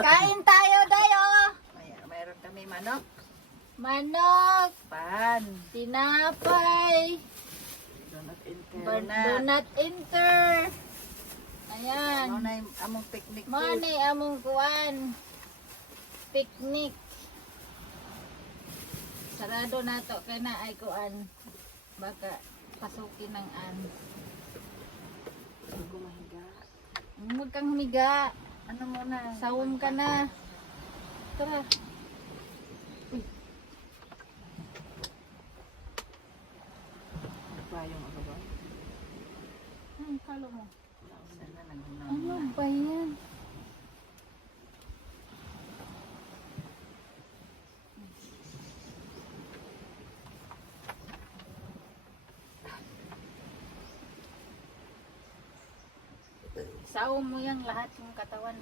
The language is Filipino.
Kain tayo, dayo. Mayroon kami manok, Manok, pan, tinapay, donut donut enter. Ayan. Ano na yung among picnic Money among kuan. Picnic. Sarado na to kay na ay kuan. Baka pasukin ng an. Hindi ko mahiga. Huwag kang humiga. Ano muna? Sawom ka na. Tara. Uy, Bayong ako ba? kalo mo. Sana naghunaw Ano na. ba yan? Sawom mo yan lahat yung katawan.